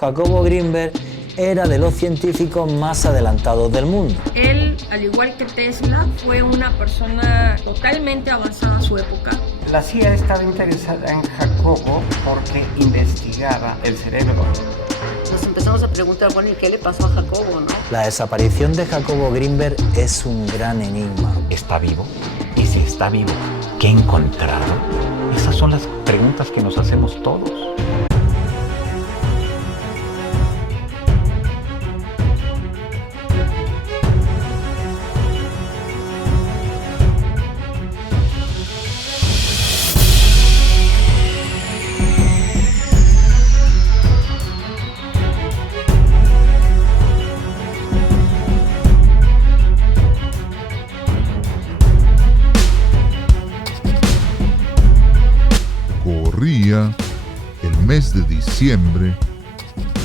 Jacobo Grinberg era de los científicos más adelantados del mundo. Él, al igual que Tesla, fue una persona totalmente avanzada a su época. La CIA estaba interesada en Jacobo porque investigaba el cerebro. Nos empezamos a preguntar, bueno, ¿y qué le pasó a Jacobo, no? La desaparición de Jacobo Grinberg es un gran enigma. ¿Está vivo? Y si está vivo, ¿qué ha encontrado? Esas son las preguntas que nos hacemos todos. Corría el mes de diciembre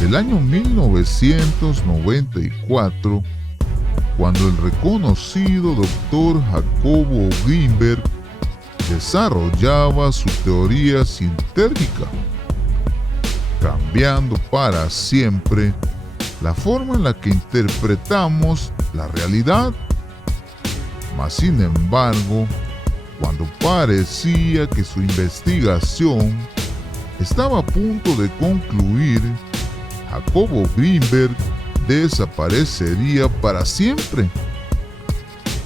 del año 1994, cuando el reconocido doctor Jacobo Grinberg desarrollaba su teoría sintérgica, cambiando para siempre la forma en la que interpretamos la realidad. Mas, sin embargo, cuando parecía que su investigación estaba a punto de concluir, Jacobo Grinberg desaparecería para siempre,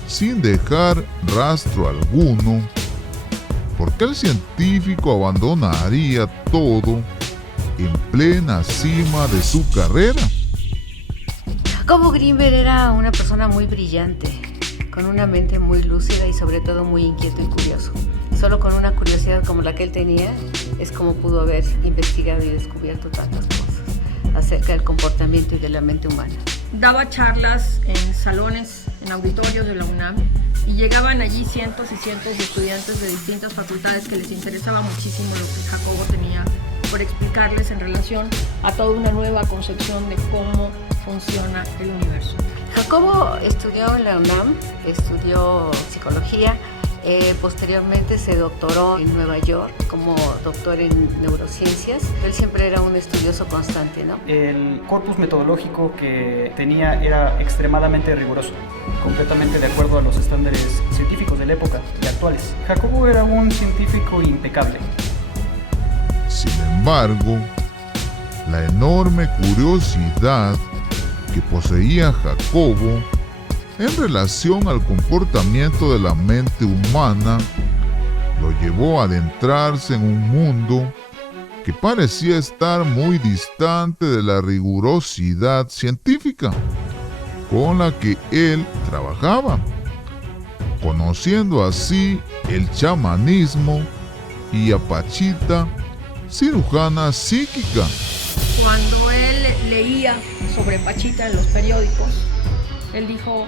sin dejar rastro alguno, porque el científico abandonaría todo en plena cima de su carrera. Jacobo Grinberg era una persona muy brillante, con una mente muy lúcida y sobre todo muy inquieto y curioso. Solo con una curiosidad como la que él tenía es como pudo haber investigado y descubierto tantas cosas acerca del comportamiento y de la mente humana. Daba charlas en salones, en auditorios de la UNAM, y llegaban allí cientos y cientos de estudiantes de distintas facultades que les interesaba muchísimo lo que Jacobo tenía por explicarles en relación a toda una nueva concepción de cómo funciona el universo. Jacobo estudió en la UNAM, estudió psicología, posteriormente se doctoró en Nueva York como doctor en neurociencias. Él siempre era un estudioso constante, ¿no? El corpus metodológico que tenía era extremadamente riguroso, completamente de acuerdo a los estándares científicos de la época y actuales. Jacobo era un científico impecable. Sin embargo, la enorme curiosidad que poseía Jacobo en relación al comportamiento de la mente humana lo llevó a adentrarse en un mundo que parecía estar muy distante de la rigurosidad científica con la que él trabajaba, conociendo así el chamanismo y a Pachita, cirujana psíquica. Cuando él leía sobre Pachita en los periódicos, él dijo,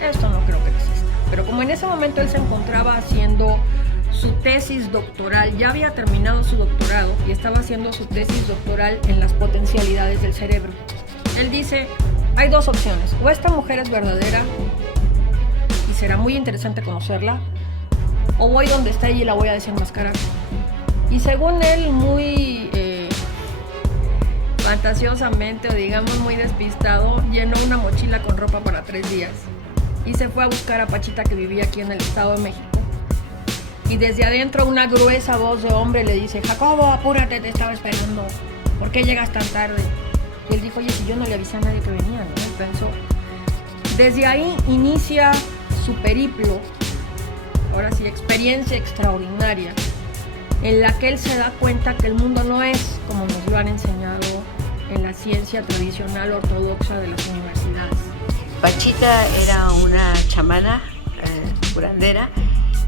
esto no creo que exista. Pero como en ese momento él se encontraba haciendo su tesis doctoral, ya había terminado su doctorado y estaba haciendo su tesis doctoral en las potencialidades del cerebro. Él dice, hay dos opciones, o esta mujer es verdadera y será muy interesante conocerla, o voy donde está ella y la voy a desenmascarar. Y según él, muy fantasiosamente, o digamos muy despistado, llenó una mochila con ropa para 3 días y se fue a buscar a Pachita, que vivía aquí en el Estado de México. Y desde adentro una gruesa voz de hombre le dice, Jacobo, apúrate, te estaba esperando, ¿por qué llegas tan tarde? Y él dijo, oye, si yo no le avisé a nadie que venía, ¿no? Él pensó. Desde ahí inicia su periplo, ahora sí, experiencia extraordinaria, en la que él se da cuenta que el mundo no es como nos lo han enseñado en la ciencia tradicional ortodoxa de las universidades. Pachita era una chamana curandera,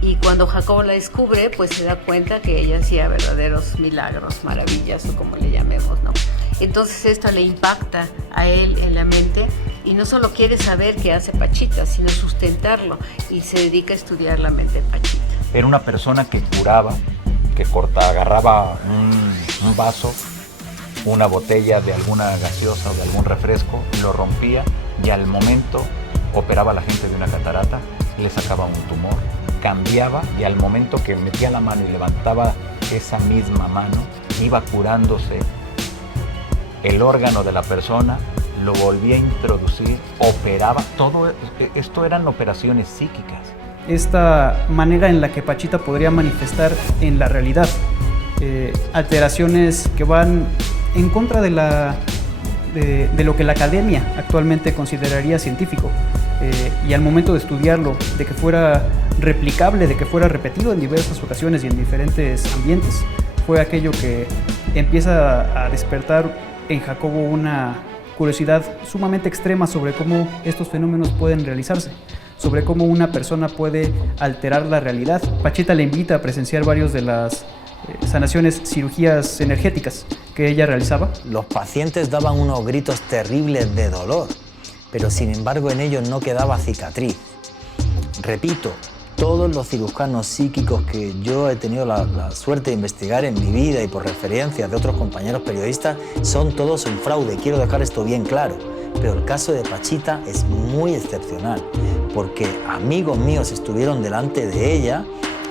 y cuando Jacobo la descubre, pues se da cuenta que ella hacía verdaderos milagros, maravillas o como le llamemos, ¿no? Entonces esto le impacta a él en la mente y no solo quiere saber qué hace Pachita, sino sustentarlo, y se dedica a estudiar la mente de Pachita. Era una persona que curaba, que agarraba un vaso, una botella de alguna gaseosa o de algún refresco, lo rompía y al momento operaba a la gente de una catarata, le sacaba un tumor, cambiaba, y al momento que metía la mano y levantaba esa misma mano, iba curándose el órgano de la persona, lo volvía a introducir, operaba. Todo esto eran operaciones psíquicas. Esta manera en la que Pachita podría manifestar en la realidad alteraciones que van en contra de lo que la academia actualmente consideraría científico, y al momento de estudiarlo, de que fuera replicable, de que fuera repetido en diversas ocasiones y en diferentes ambientes, fue aquello que empieza a despertar en Jacobo una curiosidad sumamente extrema sobre cómo estos fenómenos pueden realizarse, sobre cómo una persona puede alterar la realidad. Pachita le invita a presenciar varios de las sanaciones, cirugías energéticas que ella realizaba. Los pacientes daban unos gritos terribles de dolor, pero sin embargo en ellos no quedaba cicatriz. Repito, todos los cirujanos psíquicos que yo he tenido la suerte de investigar en mi vida y por referencias de otros compañeros periodistas, son todos un fraude. Quiero dejar esto bien claro. Pero el caso de Pachita es muy excepcional, porque amigos míos estuvieron delante de ella.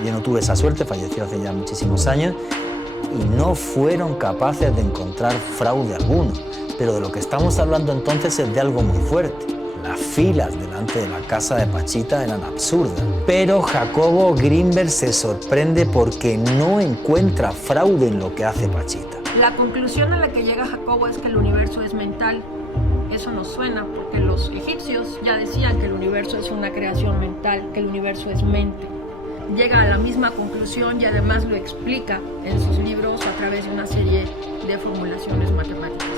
Yo no tuve esa suerte, falleció hace ya muchísimos años, y no fueron capaces de encontrar fraude alguno. Pero de lo que estamos hablando entonces es de algo muy fuerte. Las filas delante de la casa de Pachita eran absurdas. Pero Jacobo Greenberg se sorprende porque no encuentra fraude en lo que hace Pachita. La conclusión a la que llega Jacobo es que el universo es mental. Eso nos suena porque los egipcios ya decían que el universo es una creación mental, que el universo es mente. Llega a la misma conclusión y además lo explica en sus libros a través de una serie de formulaciones matemáticas.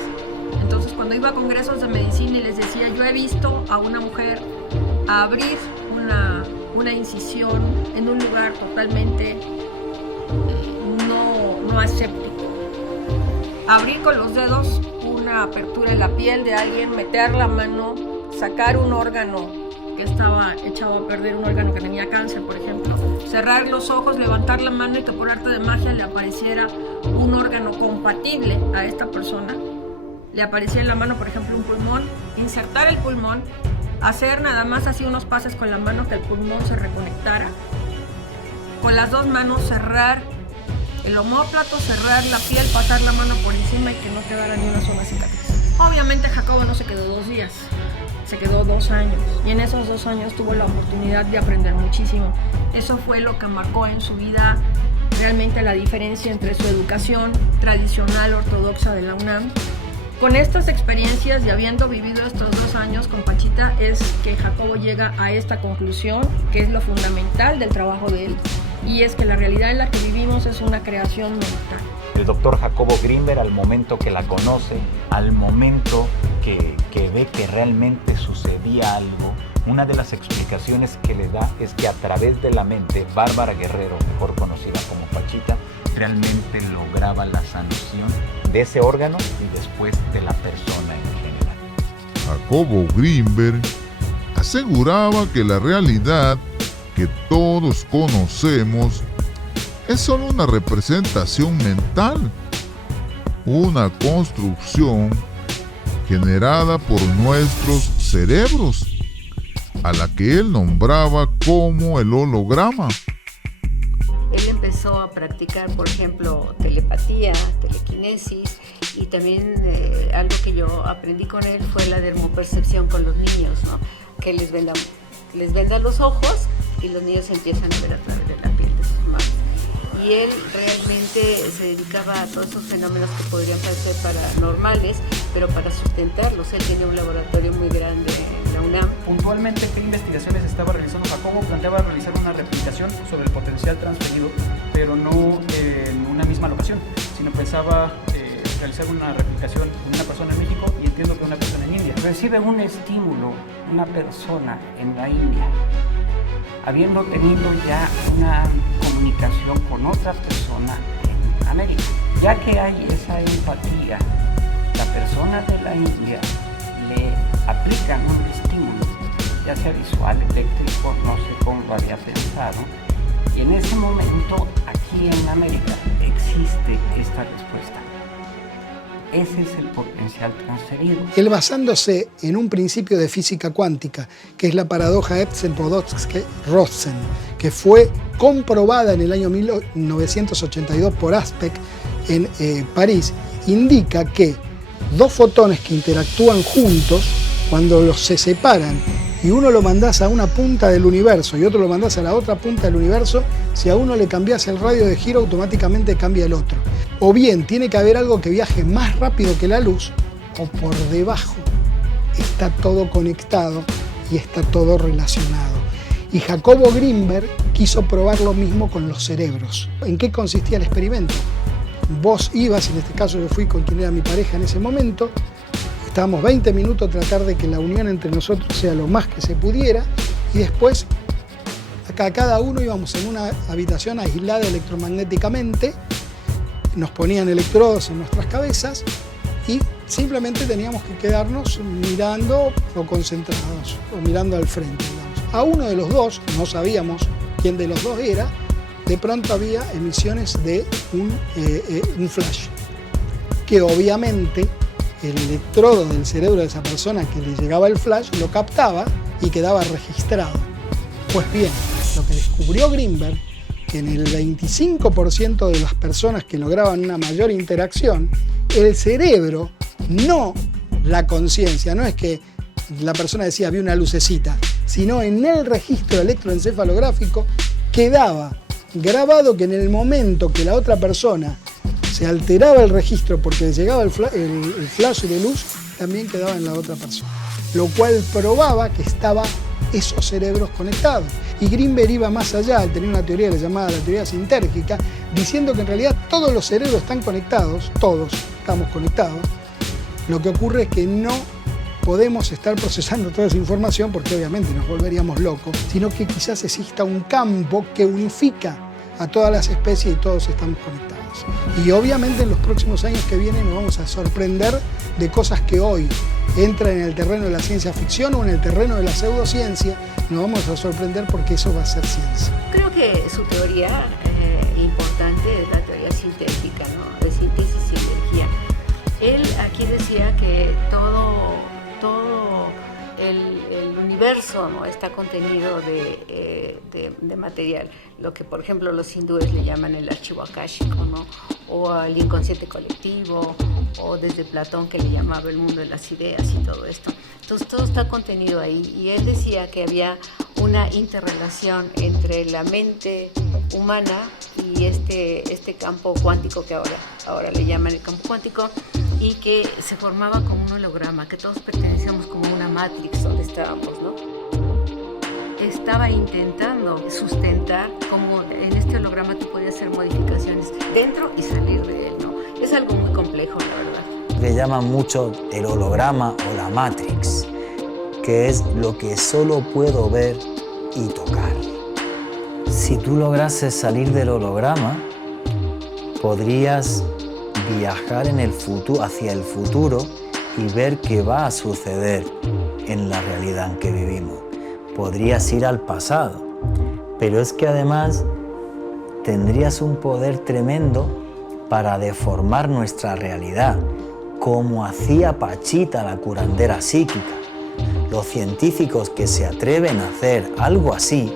Entonces, cuando iba a congresos de medicina y les decía, yo he visto a una mujer abrir una incisión en un lugar totalmente no aséptico. Abrir con los dedos una apertura en la piel de alguien, meter la mano, sacar un órgano que estaba echado a perder, un órgano que tenía cáncer, por ejemplo, cerrar los ojos, levantar la mano y que por arte de magia le apareciera un órgano compatible a esta persona. Le aparecía en la mano, por ejemplo, un pulmón, insertar el pulmón, hacer nada más así unos pases con la mano que el pulmón se reconectara. Con las dos manos cerrar el omóplato, cerrar la piel, pasar la mano por encima y que no quedara ni una sola cicatriz. Obviamente Jacobo no se quedó 2 días, se quedó 2 años. Y en esos 2 años tuvo la oportunidad de aprender muchísimo. Eso fue lo que marcó en su vida realmente la diferencia entre su educación tradicional ortodoxa de la UNAM. Con estas experiencias y habiendo vivido estos 2 años con Pachita es que Jacobo llega a esta conclusión, que es lo fundamental del trabajo de él, y es que la realidad en la que vivimos es una creación mental. El doctor Jacobo Greenberg, al momento que la conoce, al momento que ve que realmente sucedía algo, una de las explicaciones que le da es que a través de la mente, Bárbara Guerrero, mejor conocida como Pachita, realmente lograba la sanación de ese órgano y después de la persona en general. Jacobo Greenberg aseguraba que la realidad que todos conocemos es solo una representación mental, una construcción generada por nuestros cerebros, a la que él nombraba como el holograma. Él empezó a practicar, por ejemplo, telepatía, telequinesis, y también algo que yo aprendí con él fue la dermopercepción con los niños, ¿no? Que les venda los ojos y los niños empiezan a ver a través de la piel de sus manos. Y él realmente se dedicaba a todos esos fenómenos que podrían parecer paranormales, pero para sustentarlos. Él tiene un laboratorio muy grande en la UNAM. Puntualmente, ¿qué investigaciones estaba realizando Jacobo? Planteaba realizar una replicación sobre el potencial transferido, pero no en una misma locación, sino pensaba realizar una replicación en una persona en México y entiendo que una persona en India. Recibe un estímulo una persona en la India, habiendo tenido ya una comunicación con otra persona en América. Ya que hay esa empatía, la persona de la India le aplican un estímulo, ya sea visual, eléctrico, no sé cómo lo había pensado, y en ese momento aquí en América existe esta respuesta. Ese es el potencial transferido. Él, basándose en un principio de física cuántica, que es la paradoja Epstein-Podolsky-Rosen, que fue comprobada en el año 1982 por Aspect en París, indica que dos fotones que interactúan juntos, cuando los se separan y uno lo mandás a una punta del universo y otro lo mandás a la otra punta del universo, si a uno le cambias el radio de giro, automáticamente cambia el otro. O bien tiene que haber algo que viaje más rápido que la luz, o por debajo está todo conectado y está todo relacionado. Y Jacobo Grinberg quiso probar lo mismo con los cerebros. ¿En qué consistía el experimento? Vos ibas, en este caso yo fui con quien era mi pareja en ese momento, estábamos 20 minutos a tratar de que la unión entre nosotros sea lo más que se pudiera, y después cada uno íbamos en una habitación aislada electromagnéticamente, nos ponían electrodos en nuestras cabezas y simplemente teníamos que quedarnos mirando o concentrados o mirando al frente, digamos. A uno de los dos, no sabíamos quién de los dos era, de pronto había emisiones de un flash, que obviamente el electrodo del cerebro de esa persona que le llegaba el flash lo captaba y quedaba registrado. Pues bien, lo que descubrió Grinberg, que en el 25% de las personas que lograban una mayor interacción, el cerebro, no la conciencia, no es que la persona decía vi una lucecita, sino en el registro electroencefalográfico quedaba grabado que en el momento que la otra persona se alteraba el registro porque llegaba el flash de luz, también quedaba en la otra persona. Lo cual probaba que estaban esos cerebros conectados. Y Grinberg iba más allá, al tener una teoría llamada la teoría sintérgica, diciendo que en realidad todos los cerebros están conectados, todos estamos conectados. Lo que ocurre es que no podemos estar procesando toda esa información porque obviamente nos volveríamos locos, sino que quizás exista un campo que unifica a todas las especies y todos estamos conectados. Y obviamente en los próximos años que vienen nos vamos a sorprender de cosas que hoy entran en el terreno de la ciencia ficción o en el terreno de la pseudociencia. Nos vamos a sorprender porque eso va a ser ciencia. Creo que su teoría importante es la teoría sintética, ¿no? De síntesis y energía. Él aquí decía que todo el universo, ¿no?, está contenido de material, lo que por ejemplo los hindúes le llaman el archivo akáshico, ¿no?, o el inconsciente colectivo, o desde Platón que le llamaba el mundo de las ideas y todo esto. Entonces todo está contenido ahí, y él decía que había una interrelación entre la mente humana y este campo cuántico que ahora le llaman el campo cuántico, y que se formaba como un holograma, que todos pertenecíamos como una matrix donde estábamos, ¿no? Estaba intentando sustentar cómo en este holograma tú podías hacer modificaciones dentro y salir de él, ¿no? Es algo muy complejo, la verdad. Le llaman mucho el holograma o la matrix, que es lo que solo puedo ver y tocar. Si tú lograses salir del holograma, podrías viajar en el futuro, hacia el futuro y ver qué va a suceder en la realidad en que vivimos. Podrías ir al pasado, pero es que además tendrías un poder tremendo para deformar nuestra realidad, como hacía Pachita, la curandera psíquica. Los científicos que se atreven a hacer algo así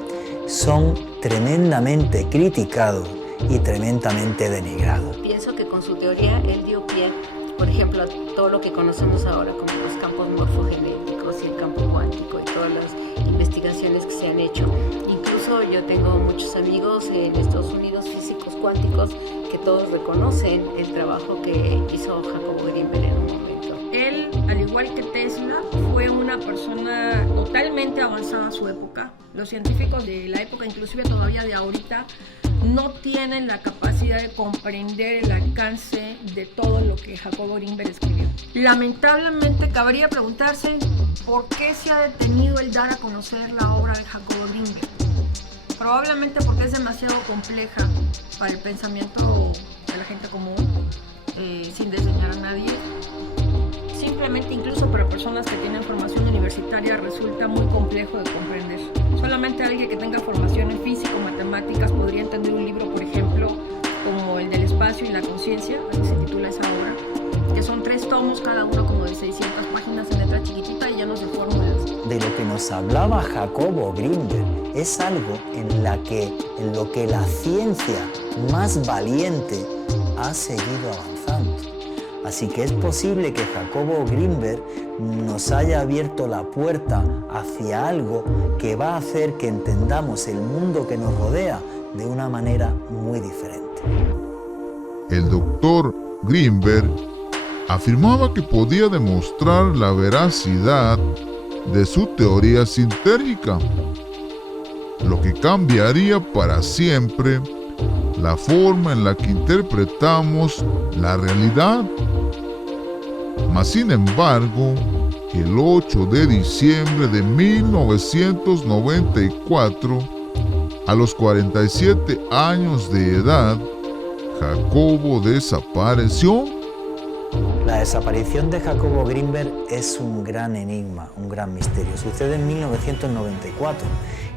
son tremendamente criticados y tremendamente denigrados. Pienso que con su teoría él dio pie, por ejemplo, a todo lo que conocemos ahora como los campos morfogenéticos y el campo cuántico y todas las investigaciones que se han hecho. Incluso yo tengo muchos amigos en Estados Unidos, físicos cuánticos, que todos reconocen el trabajo que hizo Jacobo Grinberg en un momento. Él, al igual que Tesla, fue una persona totalmente avanzada a su época. Los científicos de la época, inclusive todavía de ahorita, no tienen la capacidad de comprender el alcance de todo lo que Jacobo Grinberg escribió. Lamentablemente cabría preguntarse por qué se ha detenido el dar a conocer la obra de Jacobo Grinberg. Probablemente porque es demasiado compleja para el pensamiento de la gente común, sin desdeñar a nadie. Simplemente, incluso para personas que tienen formación universitaria, resulta muy complejo de comprender. Solamente alguien que tenga formación en física o matemáticas podría entender un libro, por ejemplo, como el del espacio y la conciencia, así se titula esa obra, que son 3 tomos, cada uno como de 600 páginas en letra chiquitita y llenos de fórmulas. De lo que nos hablaba Jacobo Grinberg es algo en lo que la ciencia más valiente ha seguido avanzando. Ha Así que es posible que Jacobo Grinberg nos haya abierto la puerta hacia algo que va a hacer que entendamos el mundo que nos rodea de una manera muy diferente. El doctor Grinberg afirmaba que podía demostrar la veracidad de su teoría sintérgica, lo que cambiaría para siempre la forma en la que interpretamos la realidad. Mas, sin embargo, el 8 de diciembre de 1994, a los 47 años de edad, Jacobo desapareció. La desaparición de Jacobo Grinberg es un gran enigma, un gran misterio. Sucede en 1994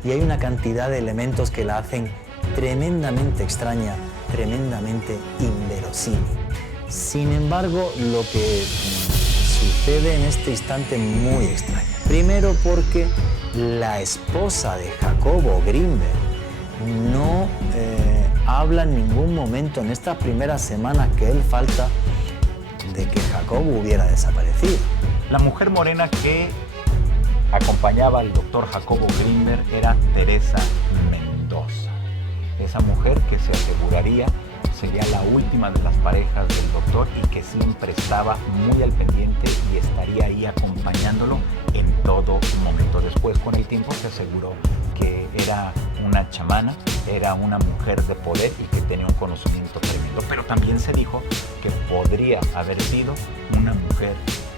y hay una cantidad de elementos que la hacen tremendamente extraña, tremendamente inverosímil. Sin embargo, lo que sucede en este instante es muy extraño. Primero porque la esposa de Jacobo Grinberg no habla en ningún momento en estas primeras semanas que él falta de que Jacobo hubiera desaparecido. La mujer morena que acompañaba al doctor Jacobo Grinberg era Teresa Mendoza. Esa mujer que se aseguraría sería la última de las parejas del doctor y que siempre estaba muy al pendiente y estaría ahí acompañándolo en todo momento. Después, con el tiempo, se aseguró que era una chamana, era una mujer de poder y que tenía un conocimiento tremendo. Pero también se dijo que podría haber sido una mujer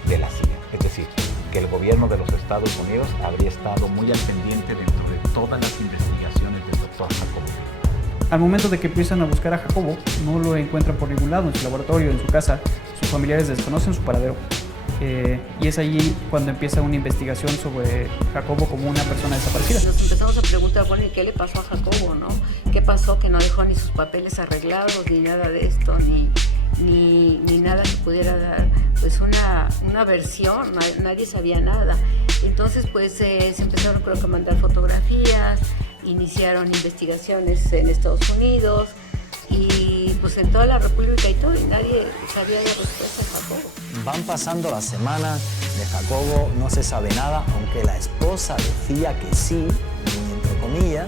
de la CIA. Es decir, que el gobierno de los Estados Unidos habría estado muy al pendiente dentro de todas las investigaciones del doctor Jacobo. Al momento de que empiezan a buscar a Jacobo, no lo encuentran por ningún lado, en su laboratorio, en su casa. Sus familiares desconocen su paradero. Y es allí cuando empieza una investigación sobre Jacobo como una persona desaparecida. Nos empezamos a preguntar, bueno, ¿y qué le pasó a Jacobo, no? ¿Qué pasó? Que no dejó ni sus papeles arreglados, ni nada de esto, ni nada que pudiera dar pues una versión, nadie sabía nada. Entonces pues se empezaron, creo que, a mandar fotografías, iniciaron investigaciones en Estados Unidos y pues en toda la República y todo, y nadie sabía la respuesta a Jacobo. Van pasando las semanas, de Jacobo no se sabe nada, aunque la esposa decía que sí, entre comillas,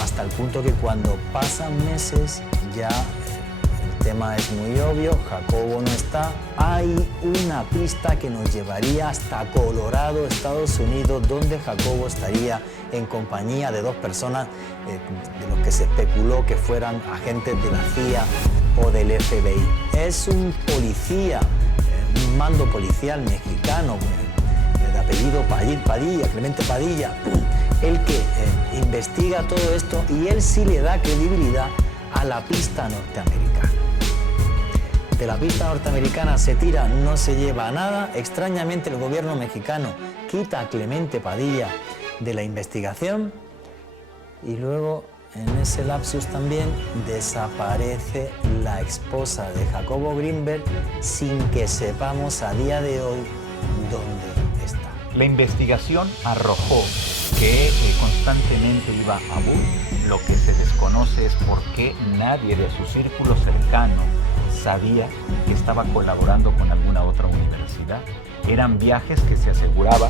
hasta el punto que cuando pasan meses ya el tema es muy obvio, Jacobo no está. Hay una pista que nos llevaría hasta Colorado, Estados Unidos, donde Jacobo estaría en compañía de dos personas de los que se especuló que fueran agentes de la CIA o del FBI. Es un policía, un mando policial mexicano de apellido Padilla, Clemente Padilla, el que investiga todo esto, y él sí le da credibilidad a la pista norteamericana. De la pista norteamericana se tira, no se lleva a nada. Extrañamente el gobierno mexicano quita a Clemente Padilla de la investigación y luego en ese lapsus también desaparece la esposa de Jacobo Grinberg sin que sepamos a día de hoy dónde está. La investigación arrojó que constantemente iba a Kabul. Lo que se desconoce es por qué nadie de su círculo cercano sabía que estaba colaborando con alguna otra universidad. Eran viajes que se aseguraba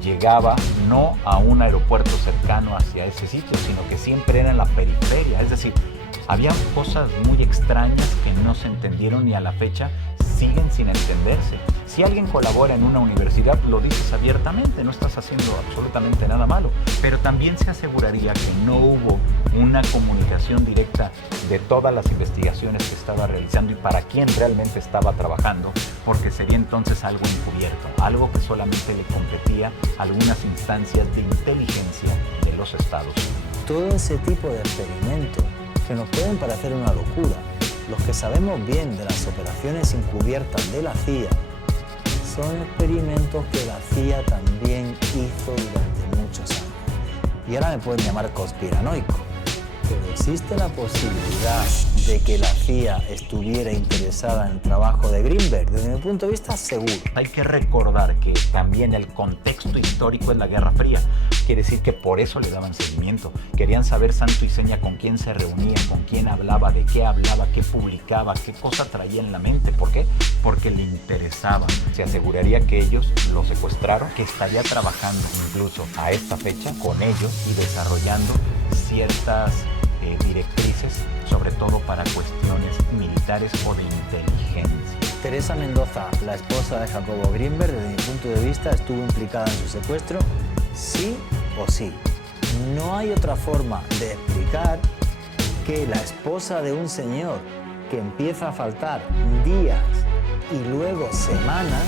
llegaba no a un aeropuerto cercano hacia ese sitio, sino que siempre era en la periferia. Es decir, había cosas muy extrañas que no se entendieron y a la fecha siguen sin entenderse. Si alguien colabora en una universidad, lo dices abiertamente, no estás haciendo absolutamente nada malo, pero también se aseguraría que no hubo una comunicación directa de todas las investigaciones que estaba realizando y para quién realmente estaba trabajando, porque sería entonces algo encubierto, algo que solamente le competía a algunas instancias de inteligencia de los Estados Unidos. Todo ese tipo de experimentos que nos pueden parecer una locura, los que sabemos bien de las operaciones encubiertas de la CIA, son experimentos que la CIA también hizo durante muchos años. Y ahora me pueden llamar conspiranoico, pero existe la posibilidad de que la CIA estuviera interesada en el trabajo de Greenberg? Desde mi punto de vista, seguro. Hay que recordar que también el contexto histórico es la Guerra Fría. Quiere decir que por eso le daban seguimiento. Querían saber santo y seña con quién se reunía, con quién hablaba, de qué hablaba, qué publicaba, qué cosa traía en la mente. ¿Por qué? Porque le interesaba. Se aseguraría que ellos lo secuestraron, que estaría trabajando incluso a esta fecha con ellos y desarrollando ciertas directrices, sobre todo para cuestiones militares o de inteligencia. Teresa Mendoza, la esposa de Jacobo Greenberg, desde mi punto de vista, estuvo implicada en su secuestro, sí o sí. No hay otra forma de explicar que la esposa de un señor que empieza a faltar días y luego semanas,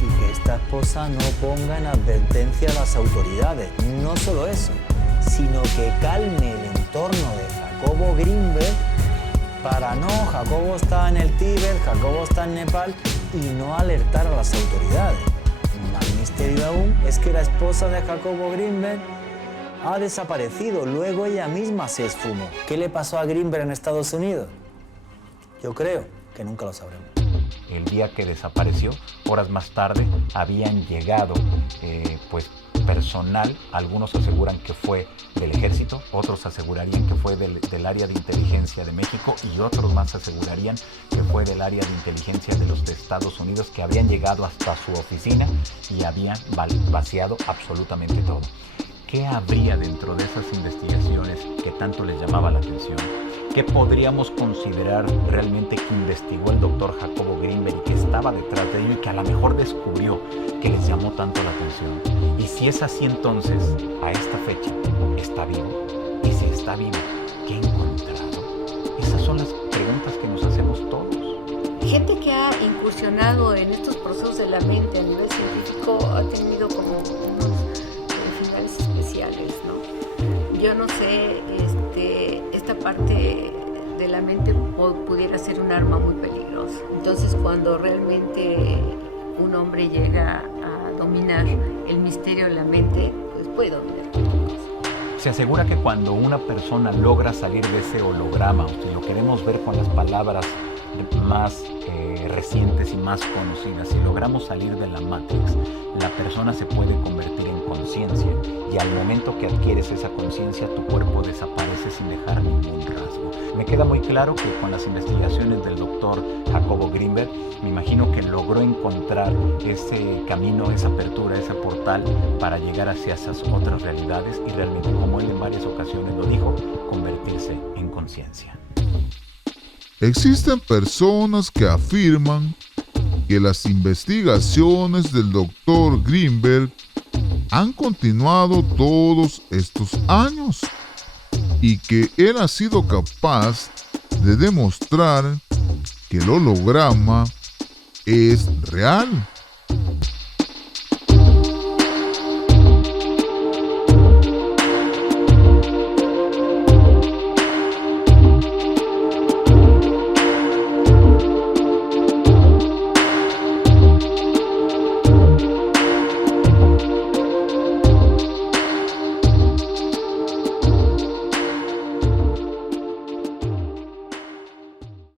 y que esta esposa no ponga en advertencia a las autoridades. No solo eso, sino que calme el entorno de Jacobo Greenberg para no, Jacobo está en el Tíbet, Jacobo está en Nepal, y no alertar a las autoridades. Más misterio aún es que la esposa de Jacobo Greenberg ha desaparecido, luego ella misma se esfumó. ¿Qué le pasó a Greenberg en Estados Unidos? Yo creo que nunca lo sabremos. El día que desapareció, horas más tarde, habían llegado personal. Algunos aseguran que fue del ejército, otros asegurarían que fue del área de inteligencia de México y otros más asegurarían que fue del área de inteligencia de los Estados Unidos, que habían llegado hasta su oficina y habían vaciado absolutamente todo. ¿Qué habría dentro de esas investigaciones que tanto les llamaba la atención? ¿Qué podríamos considerar realmente que investigó el doctor Jacobo Greenberg y que estaba detrás de ello y que a lo mejor descubrió que les llamó tanto la atención? Y si es así, entonces, a esta fecha, ¿está vivo? Y si está vivo, ¿qué ha encontrado? Esas son las preguntas que nos hacemos todos. Gente que ha incursionado en estos procesos de la mente a nivel científico ha tenido como unos finales especiales, ¿no? Yo no sé, esta parte de la mente pudiera ser un arma muy peligrosa. Entonces, cuando realmente un hombre llega a dominar el misterio de la mente, pues puede dominar cualquier cosa. Se asegura que cuando una persona logra salir de ese holograma, o si lo queremos ver con las palabras más recientes y más conocidas, si logramos salir de la Matrix, la persona se puede convertir en conciencia, y al momento que adquieres esa conciencia, tu cuerpo desaparece sin dejar ningún rasgo. Me queda muy claro que con las investigaciones del doctor Jacobo Greenberg, me imagino que logró encontrar ese camino, esa apertura, ese portal para llegar hacia esas otras realidades y realmente, como él en varias ocasiones lo dijo, convertirse en conciencia. Existen personas que afirman que las investigaciones del Dr. Greenberg han continuado todos estos años y que él ha sido capaz de demostrar que el holograma es real.